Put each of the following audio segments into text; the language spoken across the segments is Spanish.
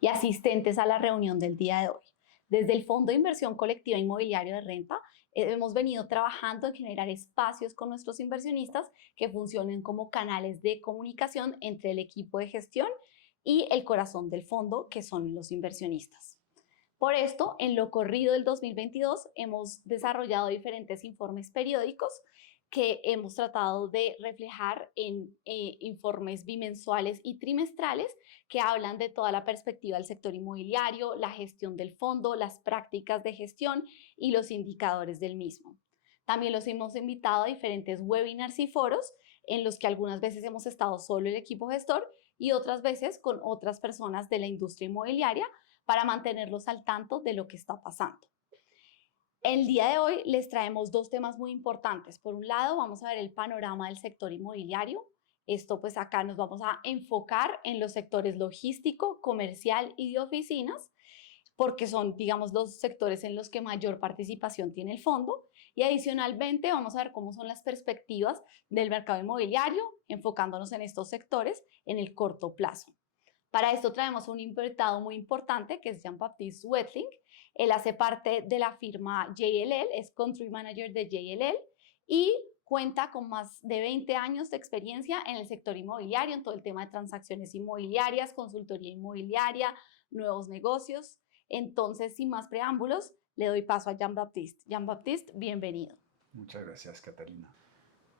y asistentes a la reunión del día de hoy. Desde el Fondo de Inversión Colectiva Inmobiliario de Renta, hemos venido trabajando en generar espacios con nuestros inversionistas que funcionen como canales de comunicación entre el equipo de gestión y el corazón del fondo, que son los inversionistas. Por esto, en lo corrido del 2022, hemos desarrollado diferentes informes periódicos que hemos tratado de reflejar en informes bimensuales y trimestrales que hablan de toda la perspectiva del sector inmobiliario, la gestión del fondo, las prácticas de gestión y los indicadores del mismo. También los hemos invitado a diferentes webinars y foros en los que algunas veces hemos estado solo el equipo gestor y otras veces con otras personas de la industria inmobiliaria para mantenerlos al tanto de lo que está pasando. El día de hoy les traemos dos temas muy importantes. Por un lado, vamos a ver el panorama del sector inmobiliario. Esto pues acá nos vamos a enfocar en los sectores logístico, comercial y de oficinas, porque son, digamos, los sectores en los que mayor participación tiene el fondo. Y adicionalmente vamos a ver cómo son las perspectivas del mercado inmobiliario, enfocándonos en estos sectores en el corto plazo. Para esto traemos un invitado muy importante que es Jean-Baptiste Wetling. Él hace parte de la firma JLL, es Country Manager de JLL y cuenta con más de 20 años de experiencia en el sector inmobiliario, en todo el tema de transacciones inmobiliarias, consultoría inmobiliaria, nuevos negocios. Entonces, sin más preámbulos, le doy paso a Jean-Baptiste. Jean-Baptiste, bienvenido. Muchas gracias, Catalina.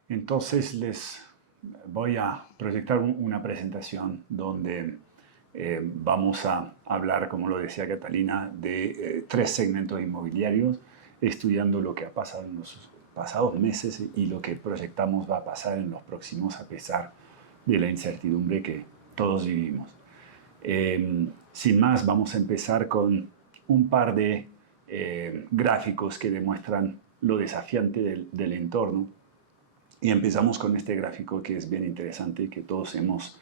Entonces les voy a proyectar una presentación donde vamos a hablar, como lo decía Catalina, de tres segmentos inmobiliarios, estudiando lo que ha pasado en los pasados meses y lo que proyectamos va a pasar en los próximos a pesar de la incertidumbre que todos vivimos. Sin más, vamos a empezar con un par de gráficos que demuestran lo desafiante del entorno. Y empezamos con este gráfico que es bien interesante y que todos hemos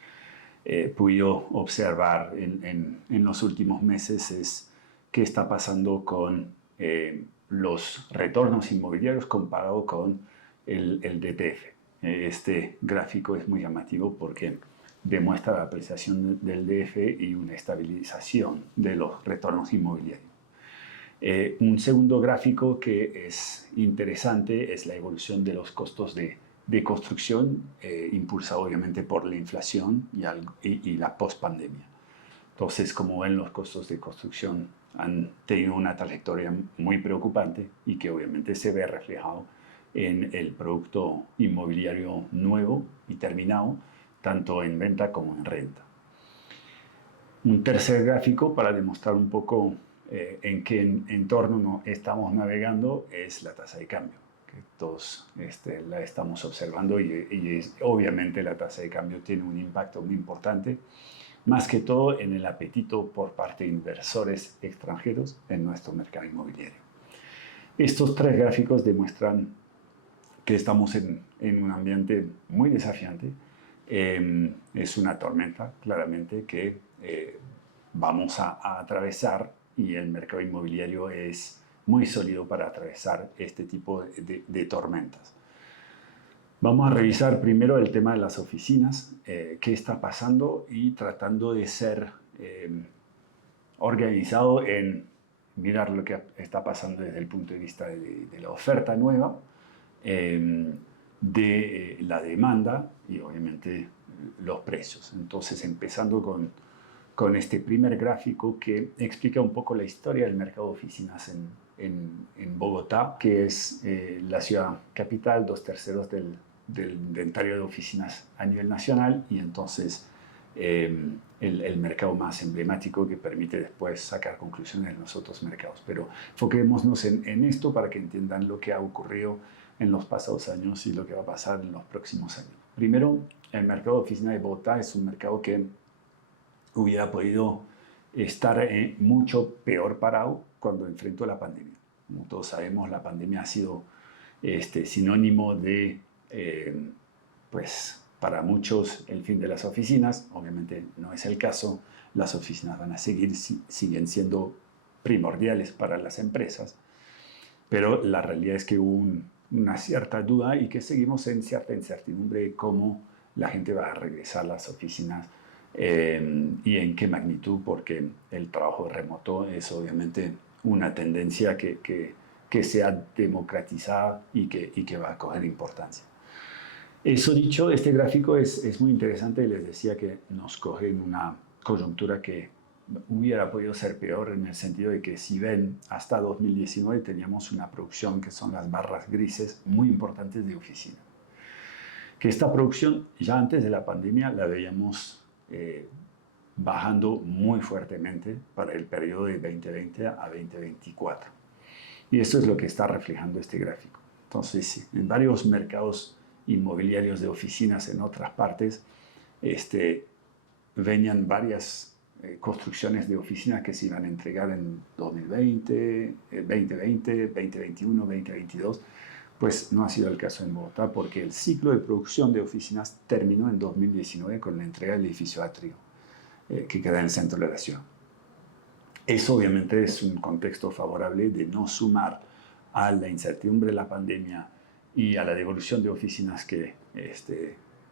podido observar en los últimos meses, es qué está pasando con los retornos inmobiliarios comparado con el DTF. Este gráfico es muy llamativo porque demuestra la apreciación del DF y una estabilización de los retornos inmobiliarios. Un segundo gráfico que es interesante es la evolución de los costos de construcción, impulsado obviamente por la inflación y la post-pandemia. Entonces, como ven, los costos de construcción han tenido una trayectoria muy preocupante y que obviamente se ve reflejado en el producto inmobiliario nuevo y terminado, tanto en venta como en renta. Un tercer gráfico para demostrar un poco en qué entorno estamos navegando es la tasa de cambio, que todos la estamos observando y obviamente la tasa de cambio tiene un impacto muy importante, más que todo en el apetito por parte de inversores extranjeros en nuestro mercado inmobiliario. Estos tres gráficos demuestran que estamos en un ambiente muy desafiante. Es una tormenta, claramente, que vamos a atravesar y el mercado inmobiliario es muy sólido para atravesar este tipo de tormentas. Vamos a revisar primero el tema de las oficinas, qué está pasando y tratando de ser organizado en mirar lo que está pasando desde el punto de vista de la oferta nueva, de la demanda y obviamente los precios. Entonces, empezando con este primer gráfico que explica un poco la historia del mercado de oficinas en Bogotá, que es la ciudad capital, 2/3 del inventario de oficinas a nivel nacional y entonces el mercado más emblemático que permite después sacar conclusiones en los otros mercados. Pero enfoquémonos en esto para que entiendan lo que ha ocurrido en los pasados años y lo que va a pasar en los próximos años. Primero, el mercado de oficinas de Bogotá es un mercado que hubiera podido estar mucho peor parado cuando enfrentó la pandemia. Como todos sabemos, la pandemia ha sido sinónimo de, pues, para muchos el fin de las oficinas. Obviamente no es el caso. Las oficinas van a siguen siendo primordiales para las empresas, pero la realidad es que hubo una cierta duda y que seguimos en cierta incertidumbre de cómo la gente va a regresar a las oficinas y en qué magnitud, porque el trabajo remoto es obviamente una tendencia que se ha democratizado y que va a coger importancia. Eso dicho, este gráfico es muy interesante y les decía que nos coge en una coyuntura que hubiera podido ser peor en el sentido de que si ven, hasta 2019 teníamos una producción que son las barras grises muy importantes de oficina. Que esta producción ya antes de la pandemia la veíamos bajando muy fuertemente para el periodo de 2020 a 2024. Y eso es lo que está reflejando este gráfico. Entonces, sí, en varios mercados inmobiliarios de oficinas en otras partes, venían varias construcciones de oficinas que se iban a entregar en 2020, 2020, 2021, 2022. Pues no ha sido el caso en Bogotá porque el ciclo de producción de oficinas terminó en 2019 con la entrega del edificio Atrio, que queda en el centro de la ciudad. Eso obviamente es un contexto favorable de no sumar a la incertidumbre de la pandemia y a la devolución de oficinas que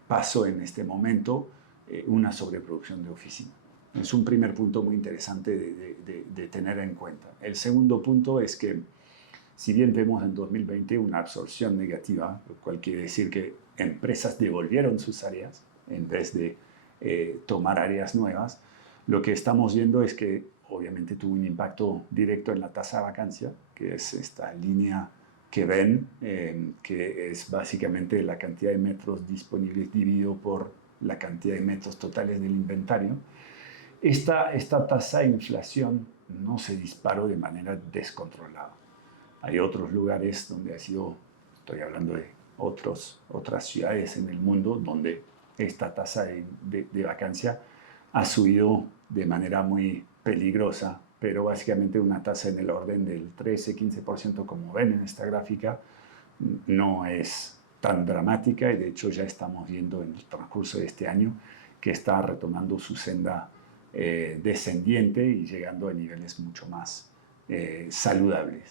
pasó en este momento, una sobreproducción de oficinas. Es un primer punto muy interesante de tener en cuenta. El segundo punto es que si bien vemos en 2020 una absorción negativa, lo cual quiere decir que empresas devolvieron sus áreas en vez de tomar áreas nuevas, lo que estamos viendo es que obviamente tuvo un impacto directo en la tasa de vacancia, que es esta línea que ven, que es básicamente la cantidad de metros disponibles dividido por la cantidad de metros totales del inventario. Esta tasa de inflación no se disparó de manera descontrolada. Hay otros lugares donde ha sido, estoy hablando de otras ciudades en el mundo, donde esta tasa de vacancia ha subido de manera muy peligrosa, pero básicamente una tasa en el orden del 13-15%, como ven en esta gráfica, no es tan dramática y de hecho ya estamos viendo en el transcurso de este año que está retomando su senda descendiente y llegando a niveles mucho más saludables.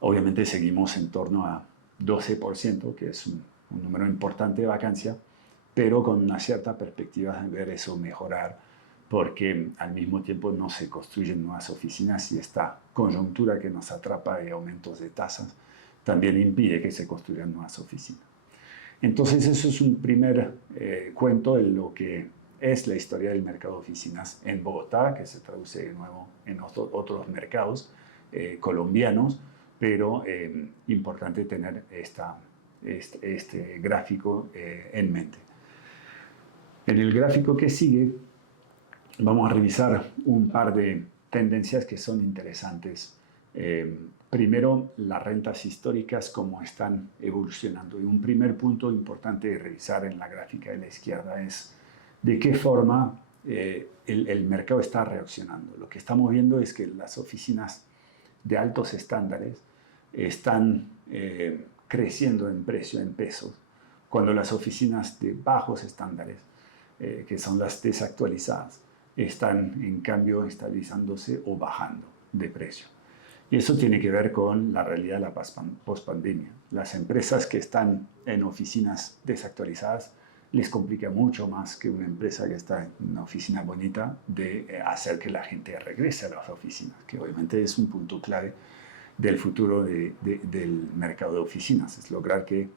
Obviamente seguimos en torno a 12%, que es un número importante de vacancia, pero con una cierta perspectiva de ver eso mejorar, porque al mismo tiempo no se construyen nuevas oficinas y esta coyuntura que nos atrapa de aumentos de tasas también impide que se construyan nuevas oficinas. Entonces eso es un primer cuento de lo que es la historia del mercado de oficinas en Bogotá, que se traduce de nuevo en otros mercados colombianos, pero importante tener este gráfico en mente. En el gráfico que sigue vamos a revisar un par de tendencias que son interesantes. Primero, las rentas históricas, cómo están evolucionando. Y un primer punto importante de revisar en la gráfica de la izquierda es de qué forma el mercado está reaccionando. Lo que estamos viendo es que las oficinas de altos estándares están creciendo en precio, en pesos, cuando las oficinas de bajos estándares, que son las desactualizadas, están en cambio estabilizándose o bajando de precio. Y eso tiene que ver con la realidad de la pospandemia. Las empresas que están en oficinas desactualizadas les complica mucho más que una empresa que está en una oficina bonita de hacer que la gente regrese a las oficinas, que obviamente es un punto clave del futuro del mercado de oficinas, es lograr que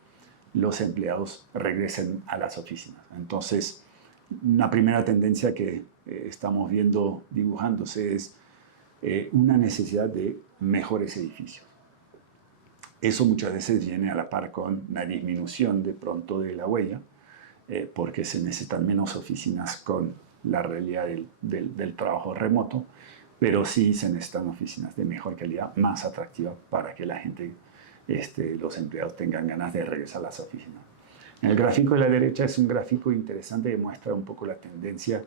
los empleados regresen a las oficinas. Entonces, una primera tendencia que estamos viendo dibujándose es una necesidad de mejores edificios. Eso muchas veces viene a la par con una disminución de pronto de la huella, porque se necesitan menos oficinas con la realidad del trabajo remoto, pero sí se necesitan oficinas de mejor calidad, más atractivas para que la gente, los empleados tengan ganas de regresar a las oficinas. En el gráfico de la derecha es un gráfico interesante que muestra un poco la tendencia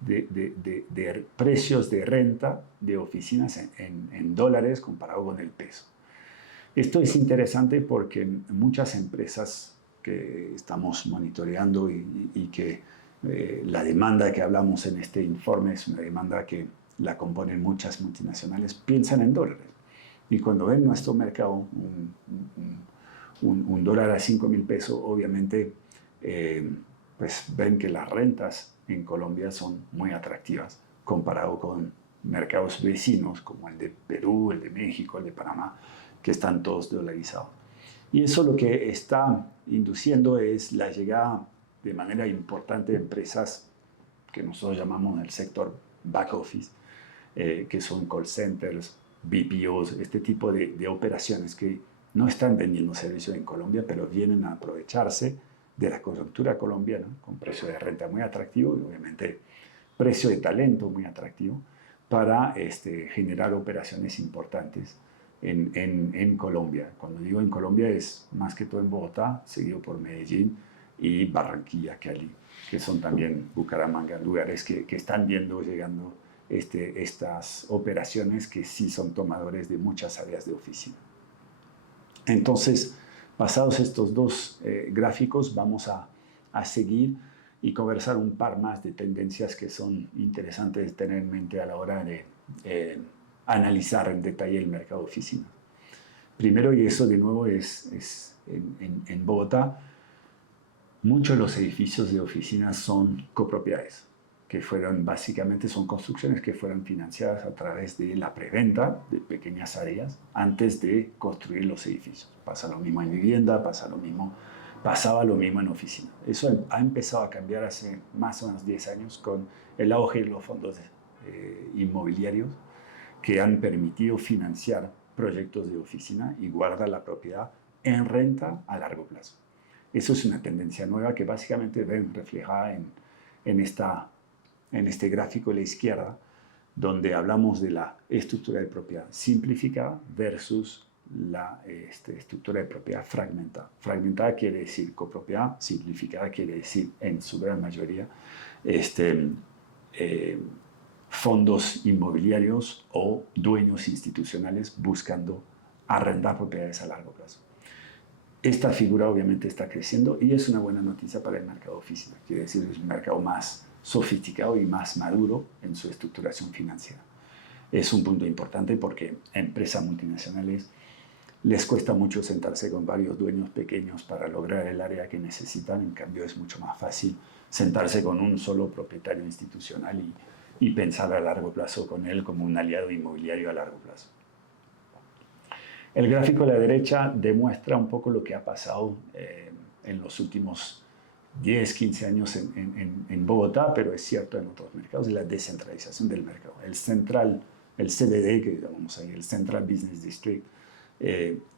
de precios de renta de oficinas en dólares comparado con el peso. Esto es interesante porque muchas empresas que estamos monitoreando y que la demanda que hablamos en este informe es una demanda que la componen muchas multinacionales, piensan en dólares. Y cuando ven nuestro mercado, un dólar a 5.000 pesos, obviamente pues ven que las rentas en Colombia son muy atractivas comparado con mercados vecinos como el de Perú, el de México, el de Panamá, que están todos dolarizados. Y eso lo que está induciendo es la llegada de manera importante de empresas que nosotros llamamos el sector back office, que son call centers, BPOs, este tipo de operaciones que no están vendiendo servicios en Colombia, pero vienen a aprovecharse de la coyuntura colombiana, con precio de renta muy atractivo y obviamente precio de talento muy atractivo, para generar operaciones importantes en Colombia. Cuando digo en Colombia es más que todo en Bogotá, seguido por Medellín y Barranquilla, Cali, que son también Bucaramanga, lugares que están viendo, llegando estas operaciones que sí son tomadores de muchas áreas de oficina. Entonces, pasados estos dos gráficos, vamos a seguir y conversar un par más de tendencias que son interesantes de tener en mente a la hora de analizar en detalle el mercado de oficina. Primero, y eso de nuevo es en Bogotá, muchos de los edificios de oficinas son copropiedades, que básicamente son construcciones que fueron financiadas a través de la preventa de pequeñas áreas antes de construir los edificios. Pasa lo mismo en vivienda, pasaba lo mismo en oficina. Eso ha empezado a cambiar hace más o menos 10 años con el auge de los fondos inmobiliarios que han permitido financiar proyectos de oficina y guardar la propiedad en renta a largo plazo. Eso es una tendencia nueva que básicamente ven reflejada en este gráfico de la izquierda, donde hablamos de la estructura de propiedad simplificada versus la estructura de propiedad fragmentada. Fragmentada quiere decir copropiedad, simplificada quiere decir, en su gran mayoría, fondos inmobiliarios o dueños institucionales buscando arrendar propiedades a largo plazo. Esta figura obviamente está creciendo y es una buena noticia para el mercado de oficina. Quiere decir, es un mercado más sofisticado y más maduro en su estructuración financiera. Es un punto importante porque a empresas multinacionales les cuesta mucho sentarse con varios dueños pequeños para lograr el área que necesitan. En cambio, es mucho más fácil sentarse con un solo propietario institucional y pensar a largo plazo con él como un aliado inmobiliario a largo plazo. El gráfico a la derecha demuestra un poco lo que ha pasado en los últimos 10, 15 años en Bogotá, pero es cierto en otros mercados, la descentralización del mercado. El CBD, que llamamos ahí, el Central Business District,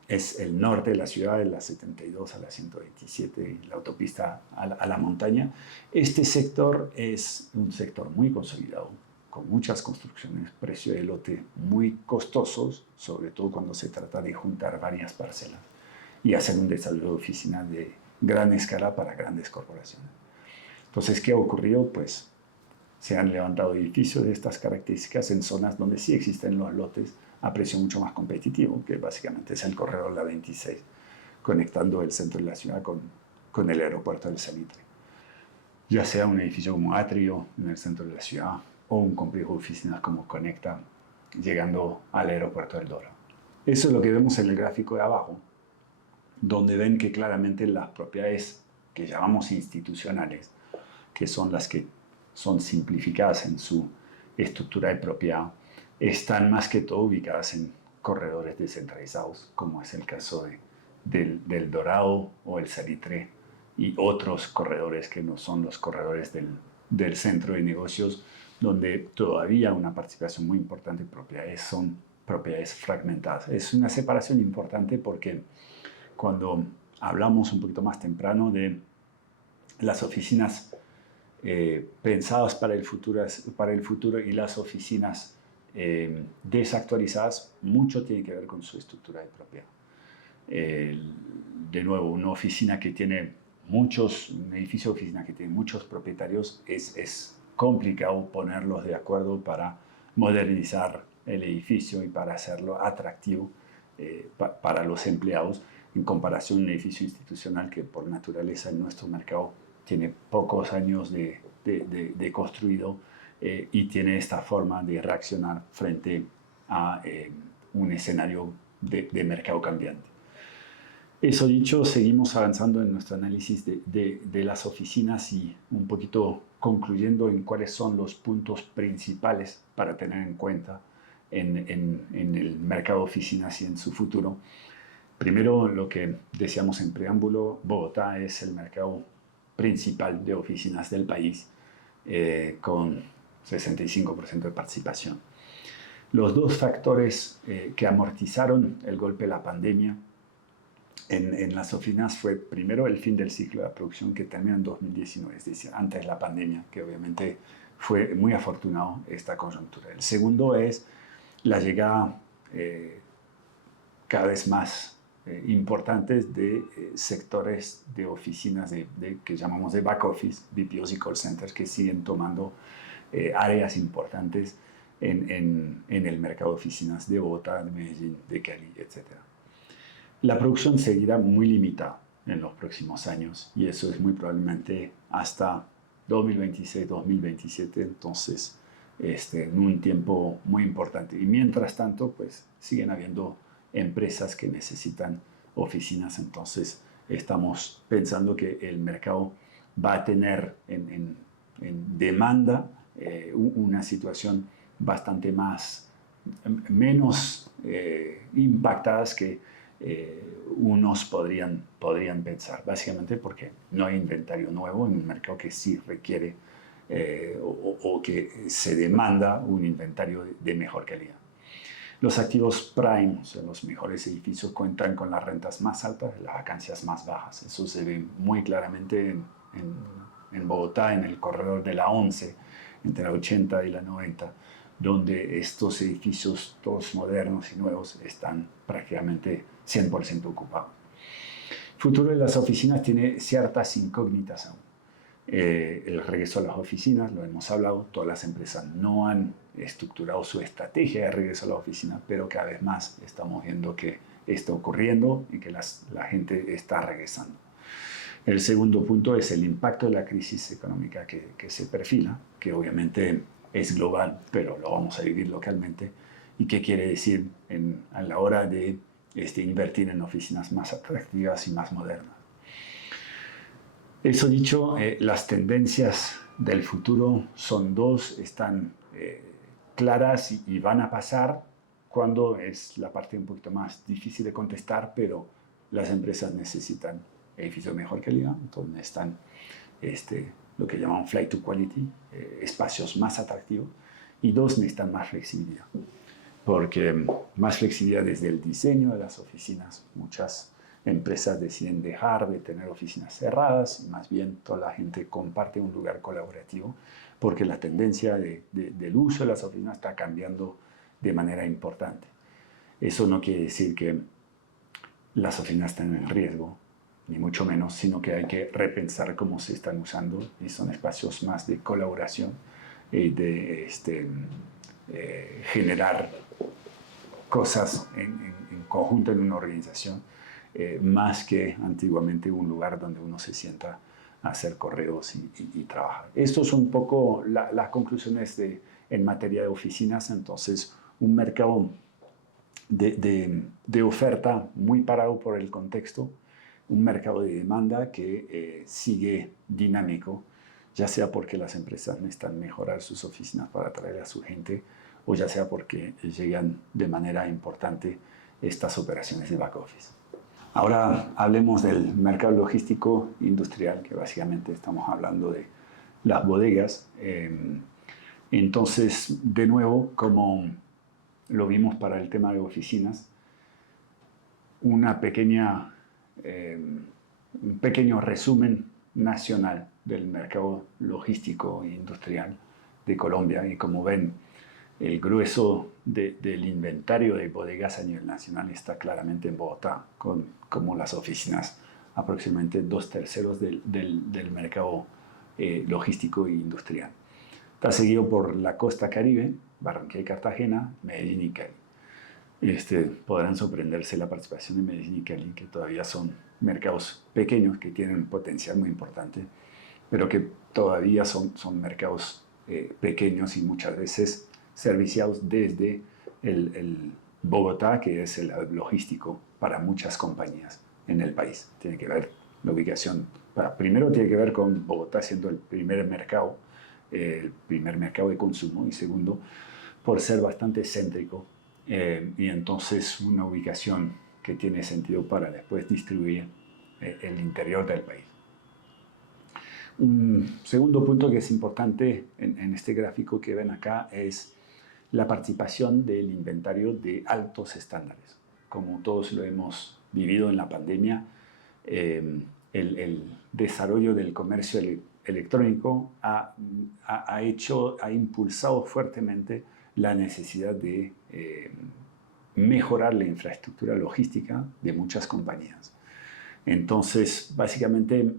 es el norte de la ciudad, de la 72 a la 127, y la autopista a la montaña. Este sector es un sector muy consolidado, con muchas construcciones, precio de lote muy costosos, sobre todo cuando se trata de juntar varias parcelas y hacer un desarrollo de oficina de gran escala para grandes corporaciones. Entonces, ¿qué ha ocurrido? Pues se han levantado edificios de estas características en zonas donde sí existen los lotes a precio mucho más competitivo, que básicamente es el corredor La 26, conectando el centro de la ciudad con el aeropuerto del Salitre. Ya sea un edificio como Atrio en el centro de la ciudad o un complejo de oficinas como Conecta, llegando al aeropuerto del Dorado. Eso es lo que vemos en el gráfico de abajo, donde ven que claramente las propiedades que llamamos institucionales, que son las que son simplificadas en su estructura de propiedad, están más que todo ubicadas en corredores descentralizados, como es el caso del Dorado o el Salitre y otros corredores que no son los corredores del centro de negocios, donde todavía una participación muy importante de propiedades son propiedades fragmentadas. Es una separación importante porque cuando hablamos un poquito más temprano de las oficinas pensadas para el futuro y las oficinas desactualizadas, mucho tiene que ver con su estructura de propiedad. De nuevo, un edificio de oficina que tiene muchos propietarios es complicado ponerlos de acuerdo para modernizar el edificio y para hacerlo atractivo para los empleados, en comparación a un edificio institucional que por naturaleza en nuestro mercado tiene pocos años de construido y tiene esta forma de reaccionar frente a un escenario de mercado cambiante. Eso dicho, seguimos avanzando en nuestro análisis de las oficinas y un poquito concluyendo en cuáles son los puntos principales para tener en cuenta en el mercado de oficinas y en su futuro. Primero, lo que decíamos en preámbulo, Bogotá es el mercado principal de oficinas del país, con 65% de participación. Los dos factores que amortizaron el golpe de la pandemia en las oficinas fue primero el fin del ciclo de la producción que terminó en 2019, es decir, antes de la pandemia, que obviamente fue muy afortunado esta coyuntura. El segundo es la llegada cada vez más importantes de sectores de oficinas que llamamos de back office, BPOs y call centers, que siguen tomando áreas importantes en el mercado de oficinas de Bogotá, de Medellín, de Cali, etc. La producción seguirá muy limitada en los próximos años y eso es muy probablemente hasta 2026-2027, entonces en un tiempo muy importante. Y mientras tanto, pues siguen habiendo empresas que necesitan oficinas, entonces estamos pensando que el mercado va a tener en demanda una situación bastante menos impactadas que unos podrían pensar, básicamente porque no hay inventario nuevo en un mercado que sí requiere o que se demanda un inventario de mejor calidad. Los activos prime, o sea, los mejores edificios, cuentan con las rentas más altas y las vacancias más bajas. Eso se ve muy claramente en Bogotá, en el corredor de la 11, entre la 80 y la 90, donde estos edificios, todos modernos y nuevos, están prácticamente 100% ocupados. El futuro de las oficinas tiene ciertas incógnitas aún. El regreso a las oficinas, lo hemos hablado, todas las empresas no han estructurado su estrategia de regreso a la oficina, pero cada vez más estamos viendo que está ocurriendo y que la gente está regresando. El segundo punto es el impacto de la crisis económica que se perfila, que obviamente es global, pero lo vamos a vivir localmente. ¿Y qué quiere decir a la hora de invertir en oficinas más atractivas y más modernas? Eso dicho, las tendencias del futuro son dos, están claras y van a pasar cuando es la parte un poquito más difícil de contestar, pero las empresas necesitan edificios de mejor calidad, entonces necesitan lo que llaman flight to quality, espacios más atractivos, y dos, necesitan más flexibilidad, porque más flexibilidad desde el diseño de las oficinas. Muchas empresas deciden dejar de tener oficinas cerradas y más bien toda la gente comparte un lugar colaborativo, porque la tendencia del uso de las oficinas está cambiando de manera importante. Eso no quiere decir que las oficinas estén en riesgo, ni mucho menos, sino que hay que repensar cómo se están usando y son espacios más de colaboración y de generar cosas en conjunto en una organización, más que antiguamente un lugar donde uno se sienta a hacer correos y trabajar. Estas son un poco las conclusiones en materia de oficinas. Entonces, un mercado de oferta muy parado por el contexto, un mercado de demanda que sigue dinámico, ya sea porque las empresas necesitan mejorar sus oficinas para atraer a su gente, o ya sea porque llegan de manera importante estas operaciones de back office. Ahora hablemos del mercado logístico industrial, que básicamente estamos hablando de las bodegas. Entonces, de nuevo, como lo vimos para el tema de oficinas, un pequeño resumen nacional del mercado logístico e industrial de Colombia. Y como ven, el grueso del inventario de bodegas a nivel nacional está claramente en Bogotá, como las oficinas, aproximadamente 2/3 del mercado logístico e industrial. Está seguido por la costa Caribe, Barranquilla y Cartagena, Medellín y Cali. Podrán sorprenderse la participación de Medellín y Cali, que todavía son mercados pequeños que tienen un potencial muy importante, pero que todavía son mercados pequeños y muchas veces serviciados desde el Bogotá, que es el logístico para muchas compañías, en el país. Tiene que ver la ubicación. Primero tiene que ver con Bogotá siendo el primer mercado de consumo, y segundo, por ser bastante céntrico y entonces una ubicación que tiene sentido para después distribuir el interior del país. Un segundo punto que es importante en este gráfico que ven acá es la participación del inventario de altos estándares. Como todos lo hemos vivido en la pandemia, el desarrollo del comercio electrónico ha impulsado fuertemente la necesidad de mejorar la infraestructura logística de muchas compañías. Entonces, básicamente,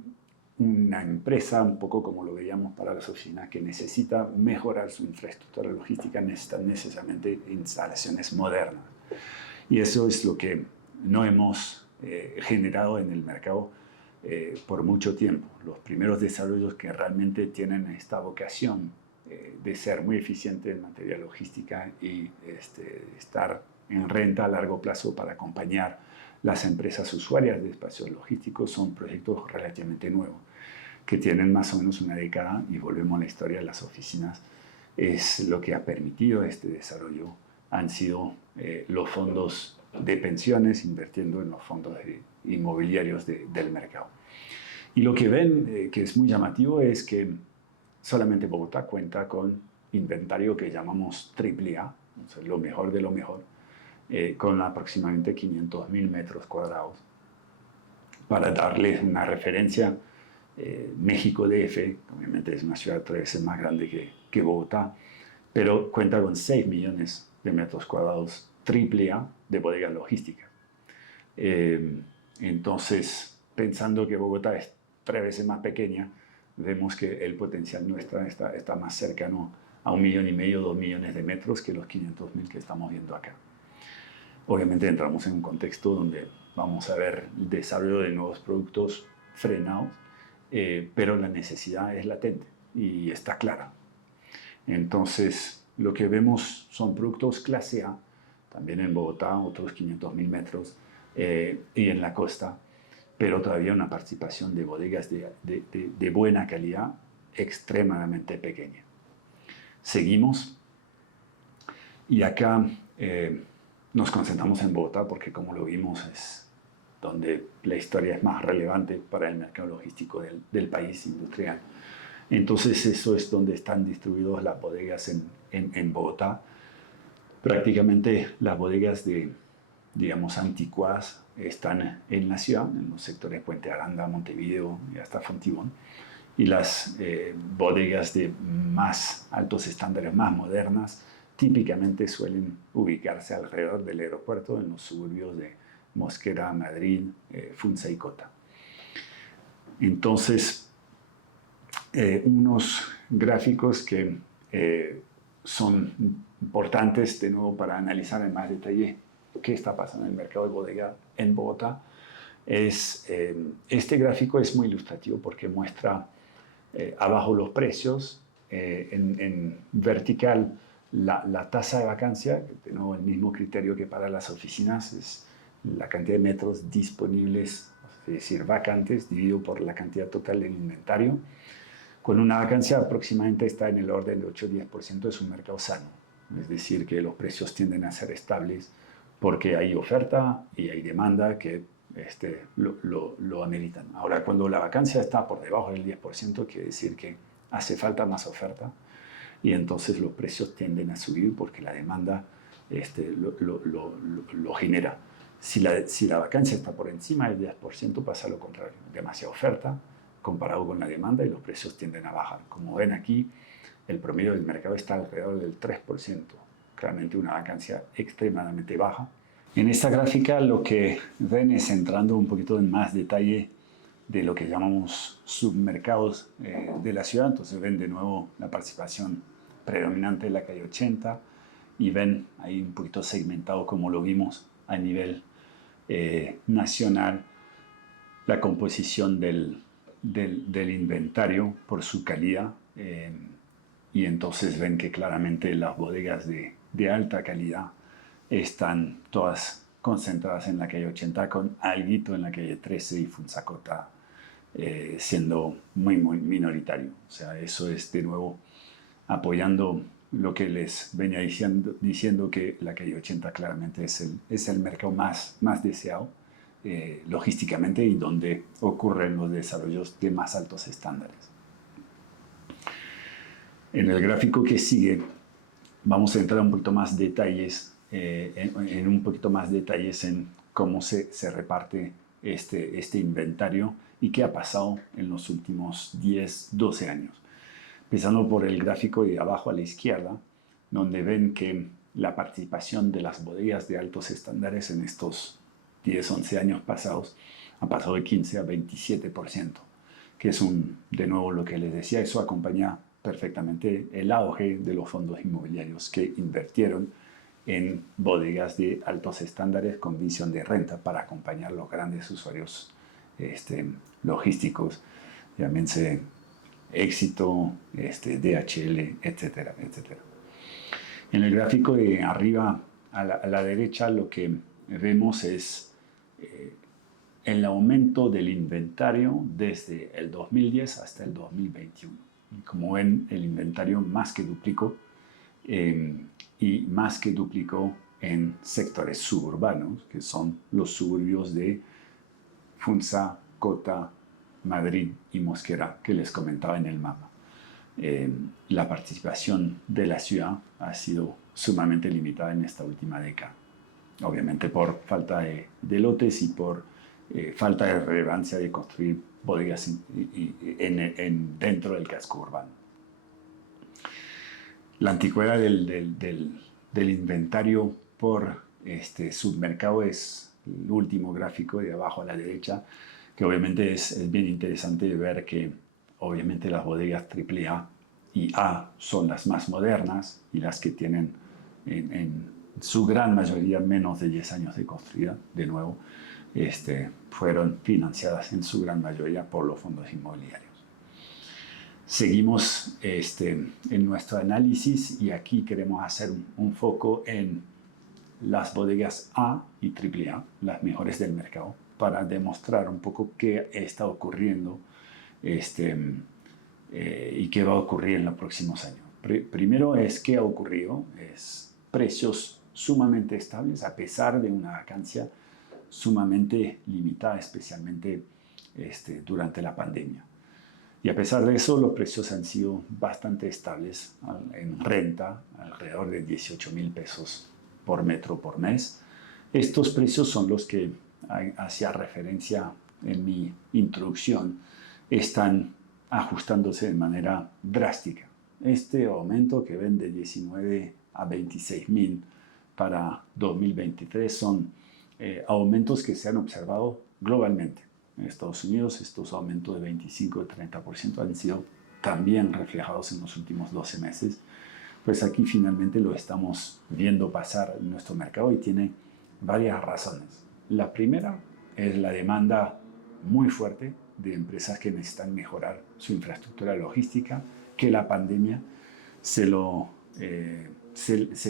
una empresa, un poco como lo veíamos para las oficinas, que necesita mejorar su infraestructura logística, necesita necesariamente instalaciones modernas. Y eso es lo que no hemos generado en el mercado por mucho tiempo. Los primeros desarrollos que realmente tienen esta vocación de ser muy eficiente en materia logística y estar en renta a largo plazo para acompañar las empresas usuarias de espacios logísticos son proyectos relativamente nuevos, que tienen más o menos una década, y volvemos a la historia de las oficinas. Es lo que ha permitido este desarrollo. Han sido los fondos de pensiones invirtiendo en los fondos inmobiliarios del mercado. Y lo que ven, que es muy llamativo, es que solamente Bogotá cuenta con inventario que llamamos AAA, o sea, lo mejor de lo mejor, con aproximadamente 500.000 metros cuadrados. Para darles una referencia, México DF, obviamente es una ciudad 3 veces más grande que Bogotá, pero cuenta con 6 millones de metros cuadrados AAA de bodegas logísticas. Entonces, pensando que Bogotá es 3 veces más pequeña, vemos que el potencial nuestro está más cercano a 1,5 millones, 2 millones de metros que los 500.000 que estamos viendo acá. Obviamente entramos en un contexto donde vamos a ver el desarrollo de nuevos productos frenados, pero la necesidad es latente y está clara. Entonces, lo que vemos son productos clase A, también en Bogotá, otros 500.000 metros, y en la costa, pero todavía una participación de bodegas de buena calidad extremadamente pequeña. Seguimos, y acá nos concentramos en Bogotá porque, como lo vimos, es donde la historia es más relevante para el mercado logístico del país industrial. Entonces, eso es donde están distribuidas las bodegas en Bogotá. Prácticamente las bodegas digamos, anticuadas están en la ciudad, en los sectores Puente Aranda, Montevideo y hasta Fontibón. Y las bodegas de más altos estándares, más modernas, típicamente suelen ubicarse alrededor del aeropuerto, en los suburbios de Mosquera, Madrid, Funza y Cota. Entonces, unos gráficos que son importantes de nuevo para analizar en más detalle qué está pasando en el mercado de bodega en Bogotá. Este gráfico es muy ilustrativo porque muestra abajo los precios, en vertical la tasa de vacancia, de nuevo el mismo criterio que para las oficinas, es la cantidad de metros disponibles, es decir, vacantes, dividido por la cantidad total del inventario. Con una vacancia aproximadamente está en el orden de 8-10%, es un mercado sano, es decir, que los precios tienden a ser estables porque hay oferta y hay demanda que lo ameritan. Ahora, cuando la vacancia está por debajo del 10%, quiere decir que hace falta más oferta y entonces los precios tienden a subir porque la demanda lo genera. Si la vacancia está por encima del 10%, pasa lo contrario, demasiada oferta comparado con la demanda y los precios tienden a bajar. Como ven aquí, el promedio del mercado está alrededor del 3%, claramente una vacancia extremadamente baja. En esta gráfica lo que ven es, entrando un poquito en más detalle de lo que llamamos submercados de la ciudad. Entonces ven de nuevo la participación predominante de la calle 80 y ven ahí un poquito segmentado, como lo vimos a nivel nacional, la composición del inventario por su calidad, y entonces ven que claramente las bodegas de alta calidad están todas concentradas en la calle 80 con alguito en la calle 13 y Funzacota siendo muy minoritario. O sea, eso es de nuevo apoyando lo que les venía diciendo que la calle 80 claramente es el mercado más deseado logísticamente y donde ocurren los desarrollos de más altos estándares. En el gráfico que sigue vamos a entrar un poquito más detalles, en un poquito más detalles en cómo se reparte este inventario y qué ha pasado en los últimos 10, 12 años. Empezando por el gráfico de abajo a la izquierda, donde ven que la participación de las bodegas de altos estándares en estos 10, 11 años pasados ha pasado de 15 a 27%, que es de nuevo lo que les decía, eso acompaña perfectamente el auge de los fondos inmobiliarios que invirtieron en bodegas de altos estándares con visión de renta para acompañar a los grandes usuarios logísticos, llámense Éxito, DHL, etcétera, etcétera. En el gráfico de arriba a la derecha lo que vemos es el aumento del inventario desde el 2010 hasta el 2021. Y como ven, el inventario más que duplicó y más que duplicó en sectores suburbanos, que son los suburbios de Funza, Cota, Madrid y Mosquera, que les comentaba en el mapa. La participación de la ciudad ha sido sumamente limitada en esta última década, obviamente por falta de lotes y por falta de relevancia de construir bodegas dentro del casco urbano. La antigüedad del inventario por submercado es el último gráfico de abajo a la derecha, que obviamente es bien interesante ver que obviamente las bodegas AAA y A son las más modernas y las que tienen en su gran mayoría menos de 10 años de construida, de nuevo, fueron financiadas en su gran mayoría por los fondos inmobiliarios. Seguimos en nuestro análisis y aquí queremos hacer un foco en las bodegas A y AAA, las mejores del mercado, para demostrar un poco qué está ocurriendo y qué va a ocurrir en los próximos años. Primero es qué ha ocurrido, es precios sumamente estables a pesar de una vacancia sumamente limitada, especialmente durante la pandemia. Y a pesar de eso, los precios han sido bastante estables en renta, alrededor de 18,000 pesos por metro por mes. Estos precios son los que hacía referencia en mi introducción, están ajustándose de manera drástica. Este aumento que ven de 19 a 26,000 para 2023 son aumentos que se han observado globalmente. En Estados Unidos estos aumentos de 25 y 30% han sido también reflejados en los últimos 12 meses. Pues aquí finalmente lo estamos viendo pasar en nuestro mercado y tiene varias razones. La primera es la demanda muy fuerte de empresas que necesitan mejorar su infraestructura logística, que la pandemia se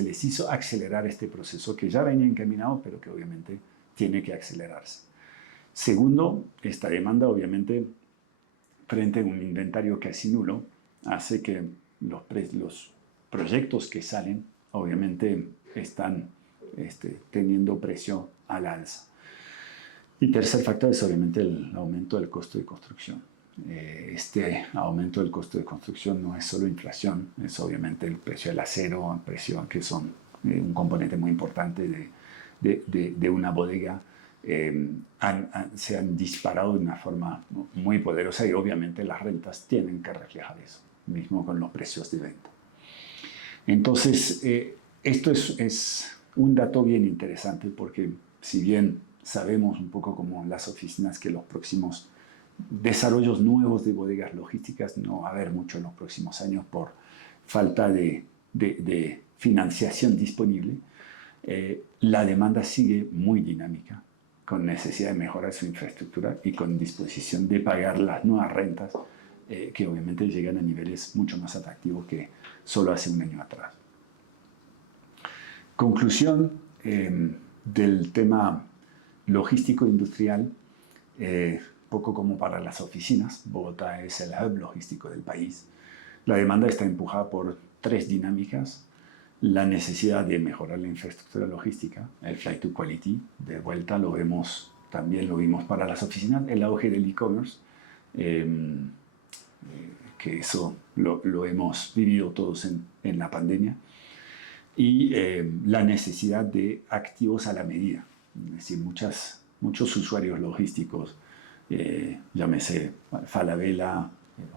les hizo acelerar este proceso que ya venía encaminado, pero que obviamente tiene que acelerarse. Segundo, esta demanda obviamente frente a un inventario casi nulo hace que los proyectos que salen obviamente están teniendo precio al alza. Y tercer factor es obviamente el aumento del costo de construcción. Este aumento del costo de construcción no es solo inflación, es obviamente el precio del acero, el precio que son un componente muy importante de una bodega. Se han disparado de una forma muy poderosa y obviamente las rentas tienen que reflejar eso, mismo con los precios de venta. Entonces, esto es un dato bien interesante porque si bien sabemos un poco como las oficinas que los próximos desarrollos nuevos de bodegas logísticas no va a haber mucho en los próximos años por falta de financiación disponible, la demanda sigue muy dinámica, con necesidad de mejorar su infraestructura y con disposición de pagar las nuevas rentas que obviamente llegan a niveles mucho más atractivos que solo hace un año atrás. Conclusión, del tema logístico industrial, poco como para las oficinas. Bogotá es el hub logístico del país. La demanda está empujada por tres dinámicas: la necesidad de mejorar la infraestructura logística, el flight to quality, de vuelta lo vemos, también lo vimos para las oficinas, el auge del e-commerce, que eso lo hemos vivido todos en la pandemia, y la necesidad de activos a la medida, es decir, muchos usuarios logísticos, llámese Falabella,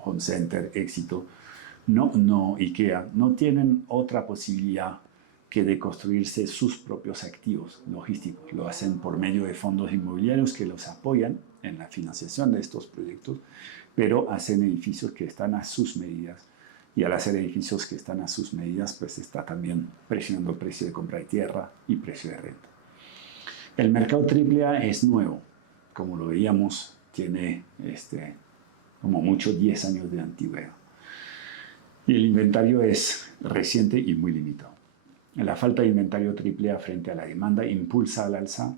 Home Center, Éxito, IKEA, no tienen otra posibilidad que de construirse sus propios activos logísticos. Lo hacen por medio de fondos inmobiliarios que los apoyan en la financiación de estos proyectos, pero hacen edificios que están a sus medidas. Y al hacer edificios que están a sus medidas, pues está también presionando el precio de compra de tierra y precio de renta. El mercado AAA es nuevo. Como lo veíamos, tiene como mucho 10 años de antigüedad. Y el inventario es reciente y muy limitado. La falta de inventario AAA frente a la demanda impulsa al alza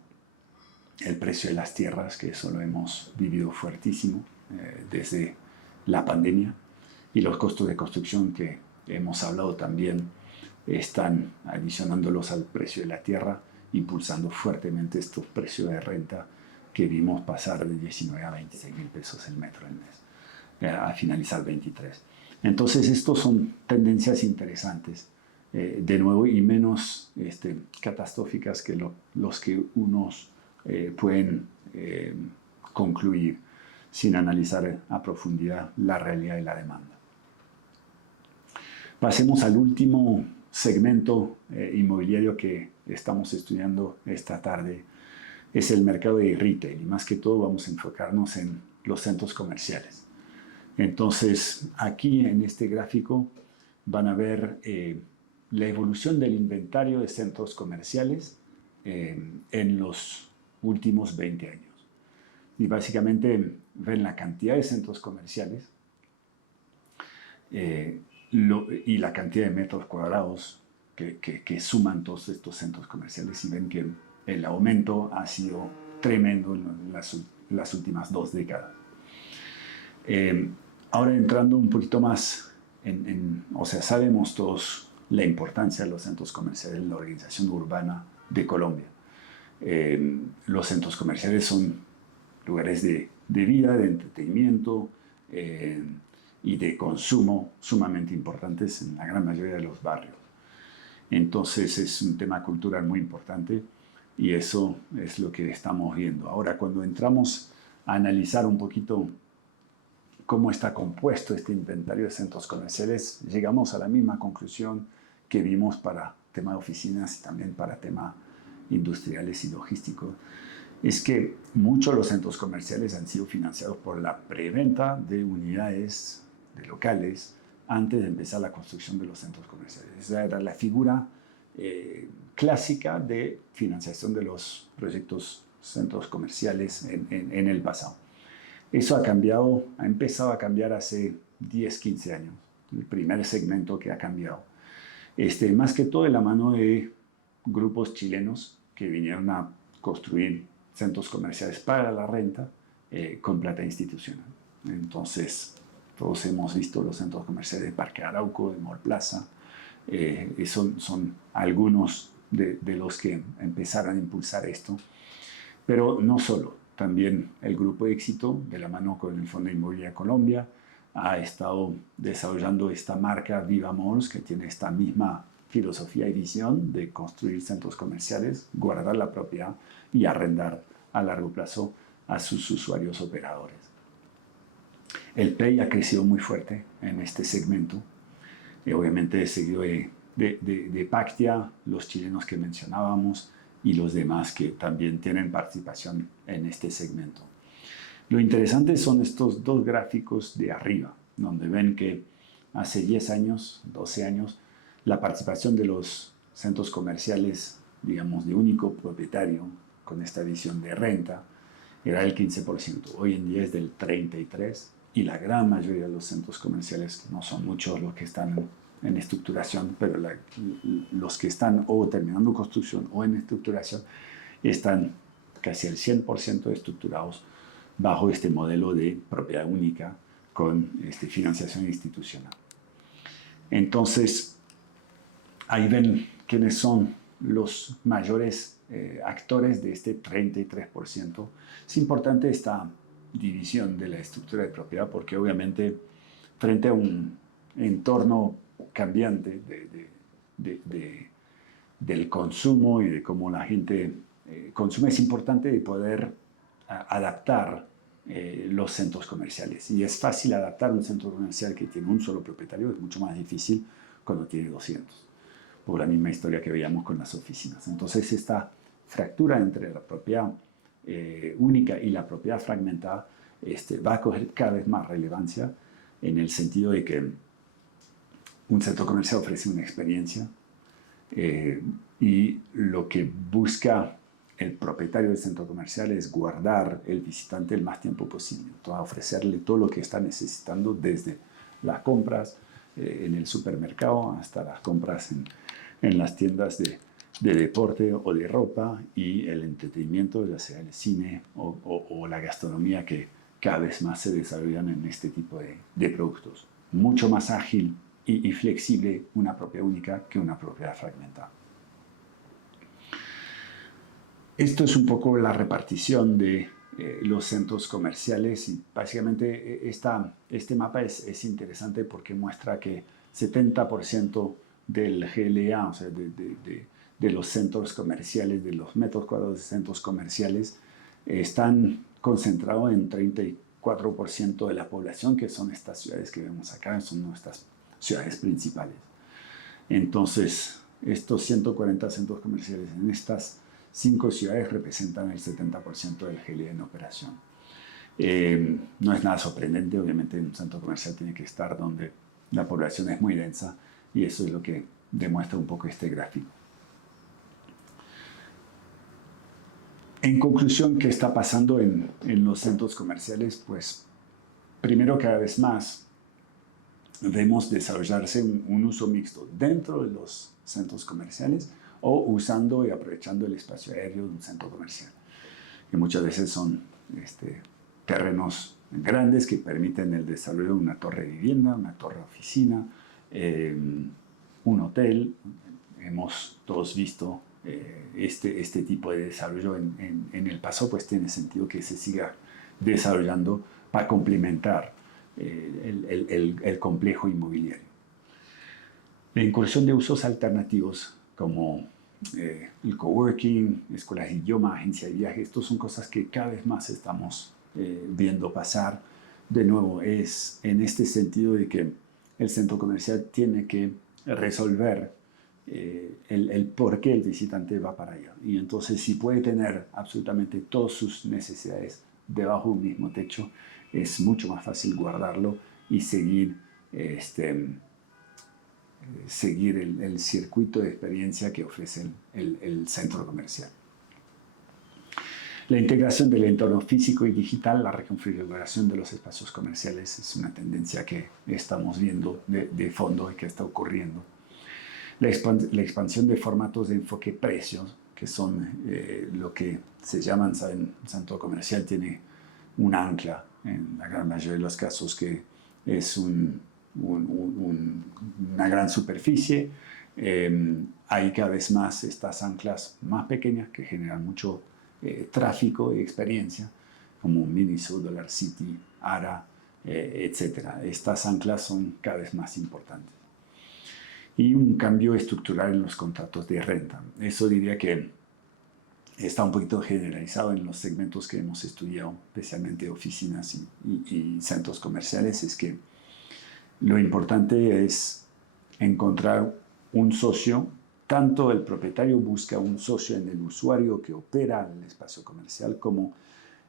el precio de las tierras, que eso lo hemos vivido fuertísimo desde la pandemia, y los costos de construcción, que hemos hablado también, están adicionándolos al precio de la tierra, impulsando fuertemente estos precios de renta que vimos pasar de 19 a 26 mil pesos el metro al mes, a finalizar 23. Entonces, estos son tendencias interesantes, de nuevo, y menos catastróficas que los que unos pueden concluir sin analizar a profundidad la realidad de la demanda. Pasemos al último segmento inmobiliario que estamos estudiando esta tarde. Es el mercado de retail, y más que todo vamos a enfocarnos en los centros comerciales. Entonces, aquí en este gráfico van a ver la evolución del inventario de centros comerciales en los últimos 20 años. Y básicamente ven la cantidad de centros comerciales y la cantidad de metros cuadrados que suman todos estos centros comerciales, y ven que el aumento ha sido tremendo en las últimas 2 décadas. Ahora, entrando un poquito más o sea, sabemos todos la importancia de los centros comerciales en la organización urbana de Colombia. Los centros comerciales son lugares de vida, de entretenimiento y de consumo sumamente importantes en la gran mayoría de los barrios. Entonces, es un tema cultural muy importante, y eso es lo que estamos viendo. Ahora, cuando entramos a analizar un poquito cómo está compuesto este inventario de centros comerciales, llegamos a la misma conclusión que vimos para tema de oficinas y también para tema industriales y logísticos. Es que muchos de los centros comerciales han sido financiados por la preventa de unidades, de locales, antes de empezar la construcción de los centros comerciales. Esa era la figura clásica de financiación de los proyectos centros comerciales en el pasado. Eso ha empezado a cambiar hace 10, 15 años. El primer segmento que ha cambiado. Más que todo de la mano de grupos chilenos que vinieron a construir centros comerciales para la renta con plata institucional. Entonces, todos hemos visto los centros comerciales de Parque Arauco, de Mall Plaza. Son algunos de los que empezaron a impulsar esto. Pero no solo. También el Grupo Éxito, de la mano con el Fondo Inmobiliario Colombia, ha estado desarrollando esta marca Viva Malls, que tiene esta misma filosofía y visión de construir centros comerciales, guardar la propiedad y arrendar a largo plazo a sus usuarios operadores. El PEI ha crecido muy fuerte en este segmento, obviamente seguido de Pactia, los chilenos que mencionábamos, y los demás que también tienen participación en este segmento. Lo interesante son estos dos gráficos de arriba, donde ven que hace 10 años, 12 años, la participación de los centros comerciales, digamos, de único propietario, con esta visión de renta, era del 15%. Hoy en día es del 33%, y la gran mayoría de los centros comerciales, no son muchos los que están en estructuración, pero los que están o terminando construcción o en estructuración, están casi al 100% estructurados bajo este modelo de propiedad única con financiación institucional. Entonces, ahí ven quiénes son los mayores actores de este 33%. Es importante esta división de la estructura de propiedad porque obviamente frente a un entorno cambiante del consumo y de cómo la gente consume, es importante de poder adaptar los centros comerciales. Y es fácil adaptar un centro comercial que tiene un solo propietario, es mucho más difícil cuando tiene 200, por la misma historia que veíamos con las oficinas. Entonces esta fractura entre la propiedad única y la propiedad fragmentada va a coger cada vez más relevancia en el sentido de que un centro comercial ofrece una experiencia y lo que busca el propietario del centro comercial es guardar el visitante el más tiempo posible, entonces ofrecerle todo lo que está necesitando desde las compras en el supermercado hasta las compras en las tiendas de deporte o de ropa y el entretenimiento, ya sea el cine o la gastronomía que cada vez más se desarrollan en este tipo de productos. Mucho más ágil y flexible una propiedad única que una propiedad fragmentada. Esto es un poco la repartición de los centros comerciales y básicamente este mapa es interesante porque muestra que 70% del GLA, o sea, de los centros comerciales, de los metros cuadrados de centros comerciales, están concentrados en 34% de la población, que son estas ciudades que vemos acá, son nuestras ciudades principales. Entonces, estos 140 centros comerciales en estas 5 ciudades representan el 70% del GLA en operación. No es nada sorprendente, obviamente un centro comercial tiene que estar donde la población es muy densa y eso es lo que demuestra un poco este gráfico. En conclusión, ¿qué está pasando en los centros comerciales? Pues primero, cada vez más vemos desarrollarse un uso mixto dentro de los centros comerciales o usando y aprovechando el espacio aéreo de un centro comercial, que muchas veces son terrenos grandes que permiten el desarrollo de una torre de vivienda, una torre de oficina, un hotel. Hemos todos visto este tipo de desarrollo en el pasado, pues tiene sentido que se siga desarrollando para complementar el complejo inmobiliario. La incursión de usos alternativos como el coworking, escuelas de idioma, agencia de viajes, estas son cosas que cada vez más estamos viendo pasar. De nuevo, es en este sentido de que el centro comercial tiene que resolver el por qué el visitante va para allá. Y entonces, si puede tener absolutamente todas sus necesidades debajo de un mismo techo, es mucho más fácil guardarlo y seguir el circuito de experiencia que ofrece el centro comercial. La integración del entorno físico y digital, la reconfiguración de los espacios comerciales es una tendencia que estamos viendo de fondo y que está ocurriendo. La expansión de formatos de enfoque precios, que son lo que se llaman, saben, un centro comercial tiene un ancla, en la gran mayoría de los casos, que es una gran superficie. Hay cada vez más estas anclas más pequeñas que generan mucho tráfico y experiencia, como Miniso, Dollar City, Ara, etc. Estas anclas son cada vez más importantes. Y un cambio estructural en los contratos de renta. Eso diría que está un poquito generalizado en los segmentos que hemos estudiado, especialmente oficinas y centros comerciales, es que lo importante es encontrar un socio. Tanto el propietario busca un socio en el usuario que opera el espacio comercial, como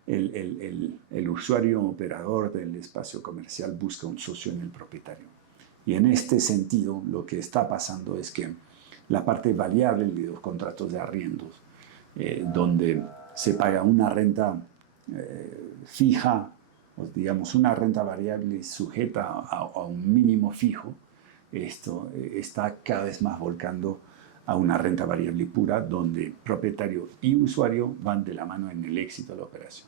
el usuario operador del espacio comercial busca un socio en el propietario. Y en este sentido, lo que está pasando es que la parte variable de los contratos de arriendos, donde se paga una renta fija, o digamos una renta variable sujeta a un mínimo fijo, esto está cada vez más volcando a una renta variable pura donde propietario y usuario van de la mano en el éxito de la operación.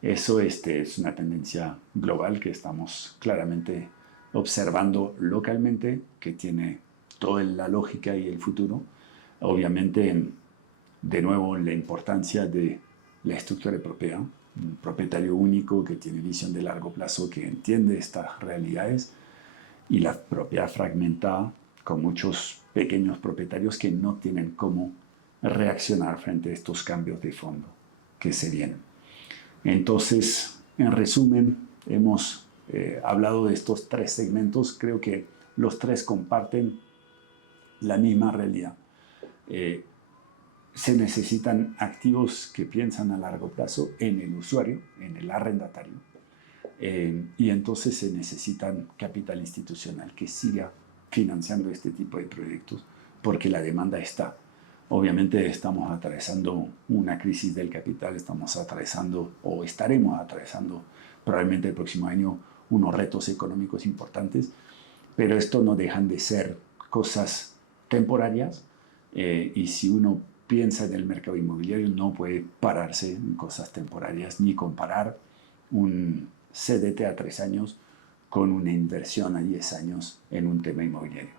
Eso es una tendencia global que estamos claramente observando localmente, que tiene toda la lógica y el futuro. Obviamente, de nuevo, la importancia de la estructura europea, un propietario único que tiene visión de largo plazo, que entiende estas realidades, y la propiedad fragmentada con muchos pequeños propietarios que no tienen cómo reaccionar frente a estos cambios de fondo que se vienen. Entonces, en resumen, hemos hablado de estos tres segmentos. Creo que los tres comparten la misma realidad. Se necesitan activos que piensan a largo plazo en el usuario, en el arrendatario, y entonces se necesitan capital institucional que siga financiando este tipo de proyectos porque la demanda está. Obviamente estamos atravesando una crisis del capital, estamos atravesando o estaremos atravesando probablemente el próximo año unos retos económicos importantes, pero esto no dejan de ser cosas temporarias y si uno piensa en el mercado inmobiliario no puede pararse en cosas temporarias ni comparar un CDT a 3 años con una inversión a 10 años en un tema inmobiliario.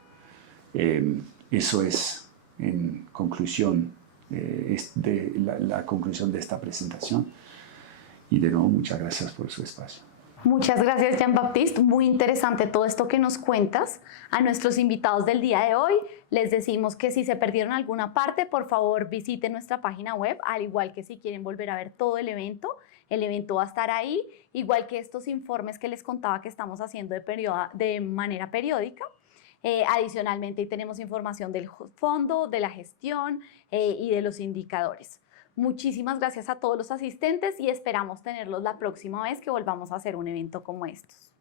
Eso es, en conclusión, la conclusión de esta presentación. Y de nuevo, muchas gracias por su espacio. Muchas gracias, Jean-Baptiste. Muy interesante todo esto que nos cuentas. A nuestros invitados del día de hoy les decimos que si se perdieron alguna parte, por favor visiten nuestra página web, al igual que si quieren volver a ver todo el evento va a estar ahí, igual que estos informes que les contaba que estamos haciendo de manera periódica. Adicionalmente, tenemos información del fondo, de la gestión y de los indicadores. Muchísimas gracias a todos los asistentes y esperamos tenerlos la próxima vez que volvamos a hacer un evento como estos.